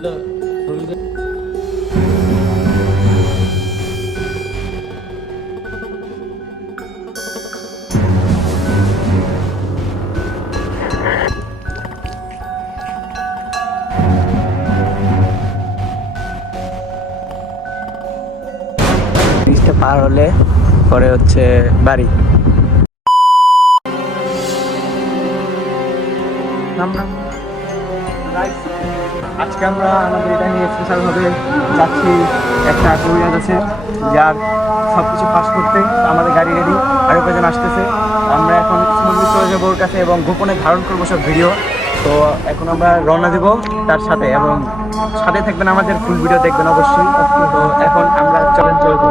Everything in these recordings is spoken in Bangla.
ব্রিজটা পার হলে পরে হচ্ছে বাড়ি। আজকে আমরা আমাদের এটা নিয়ে স্পেশালভাবে যাচ্ছি। একটা কবিরাজ আছে যার সব কিছু ফাঁস করতে আমাদের গাড়ি রেডি, আরও কজন আসতেছে। আমরা এখন স্মুথলি চলে যাবো ওর কাছে এবং গোপনে ধারণ করবো সব ভিডিও। তো এখন আমরা রওনা দেবো তার সাথে, এবং সাথে থাকবেন, আমাদের ফুল ভিডিও দেখবেন অবশ্যই। তো এখন আমরা চলে যাবো।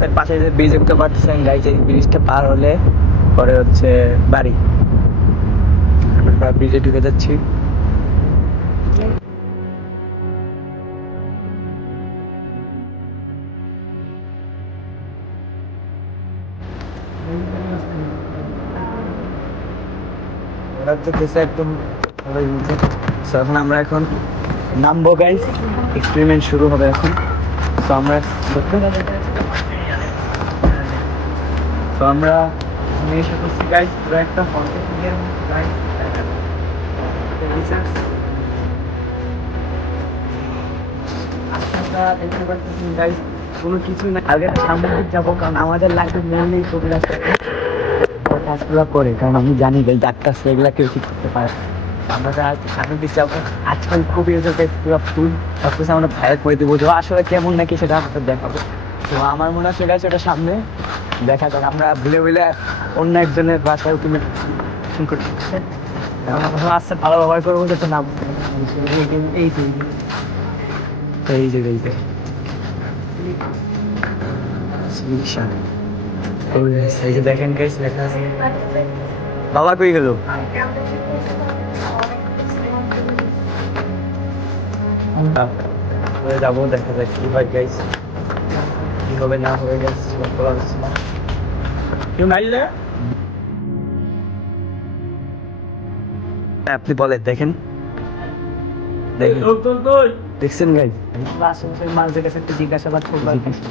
হাতের পাশে যে ব্রিজ দেখতে পাচ্ছেন গাইজ, এই ব্রিজটা পার হলে পরে হচ্ছে বাড়ি। আমরা ব্রিজে ঢুকে যাচ্ছি। একদম এখন আমরা এখন নামবো গাইজ, এক্সপেরিমেন্ট শুরু হবে এখন। তো আমরা এসে করছি গাইজ পুরো একটা কোনো কিছুই না, আগে সামনের দিক যাবো, কারণ আমাদের লাইফে মেনলি ছবি কাজগুলো করে, কারণ আমি জানি যে ডাক্তার সেগুলা কেউ ঠিক করতে পারে। আমরা সামনের দিক যাবো। আজকাল খুবই পুরো ফুল সব কিছু আমরা ভাইয়ের করে দেবো, আসলে কেমন নাকি সেটা আমাদের দেখাবো। তো আমার মনে হয় সেটা ওটা সামনে দেখা যাক। আমরা ভুলে ভুলে অন্য একজনের বাসায় তুমি আচ্ছা ভালো ব্যবহার করবো তো নাম এই যে দেখেন গাইস, লেখা আছে বাবা কই গেল। যাবো, দেখা যাক কি হয় গাইস, কি হবে না হবে গাইস বলা যাচ্ছে না। কেউ নাইলে আপনি বলেন, দেখেন দেখছেন গাইস, মানুষের কাছে একটা জিজ্ঞাসাবাদ করবো,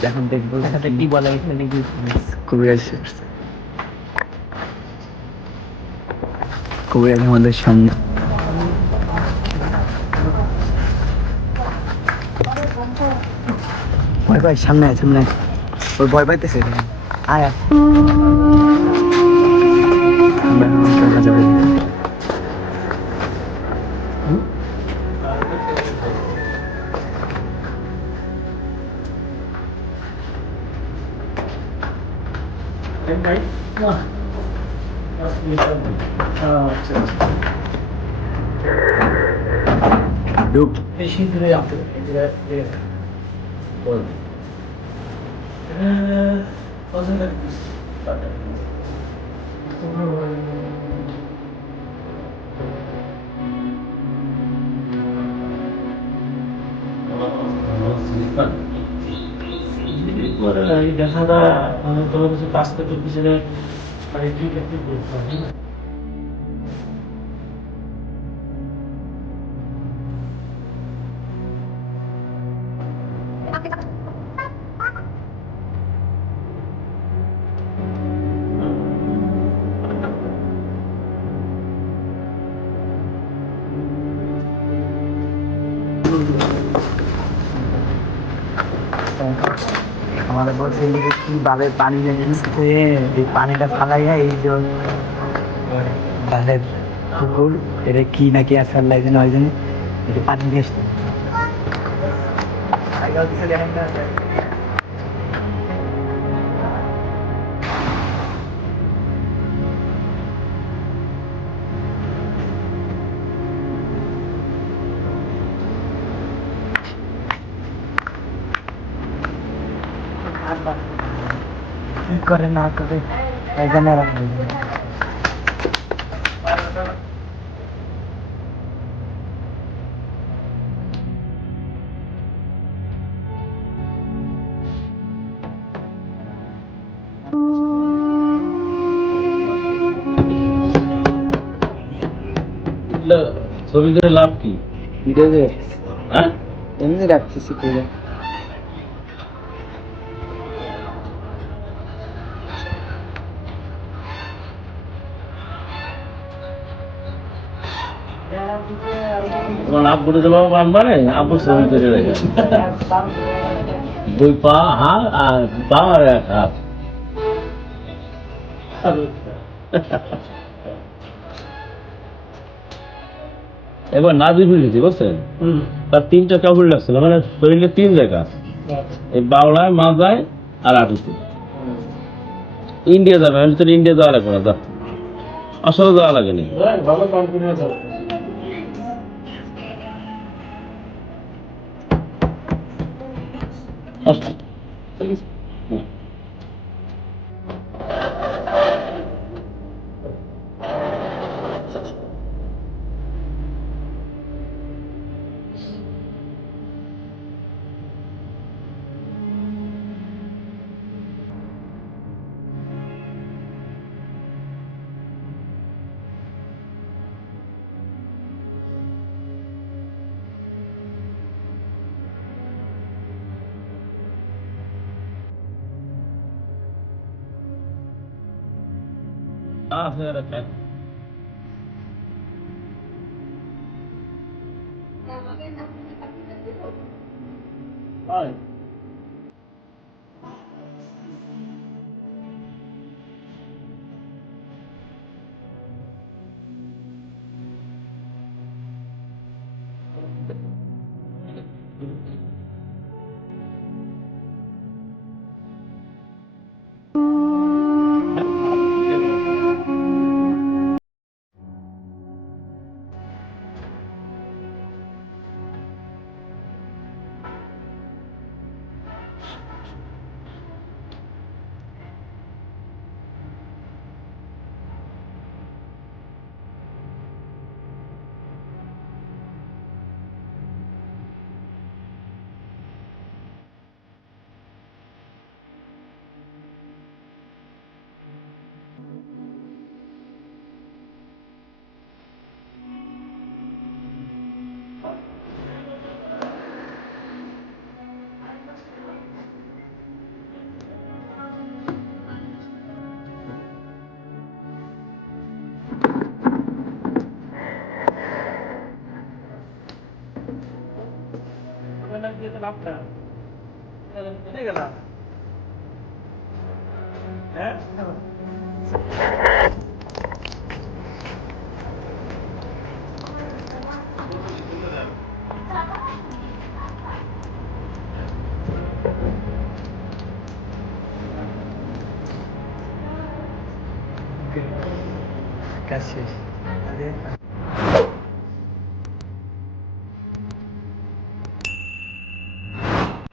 এখন দেখবো কি বলে এখানে। কবিরাজ আমাদের সামনে। ভয় পাই, সামনে আছে, সামনে ওর ভয় পাইতেছে। আয় বেশি দূরে দেখাটা তোমার কাছে কাজটা পিছনে আমাদের বলছে কিভাবে পানি এই পানিটা ফালাইয়া এই যে বালের পুকুর, এটা কি নাকি আসার লাগছে নয় জন্য পানি নিয়ে আসতে করে না করে এখানে রাখবে। ছবি করে লাভ কি? ভিডিও যে হ্যাঁ? এমনি রাখতেছি করে। তোমার আব্বুরে যে বাবা আনবারে আব্বু ছবি করে রেখে দুই পা হাত আর পা আর এক হাত। এবার নাজি ফিরেছি বুঝছেন, তার তিনটা কাপড় লাগছিল, মানে শরীরে তিন জায়গা, এই বাউলায় মাজায় আর আটুতে। ইন্ডিয়া যাবে, আমি তো ইন্ডিয়া যাওয়া লাগবে না, আসলে যাওয়া লাগেনি। ভালো কনফিডেন্স আছে। আচ্ছা। হুম। রাখেন। হয়। কাজ শেষ।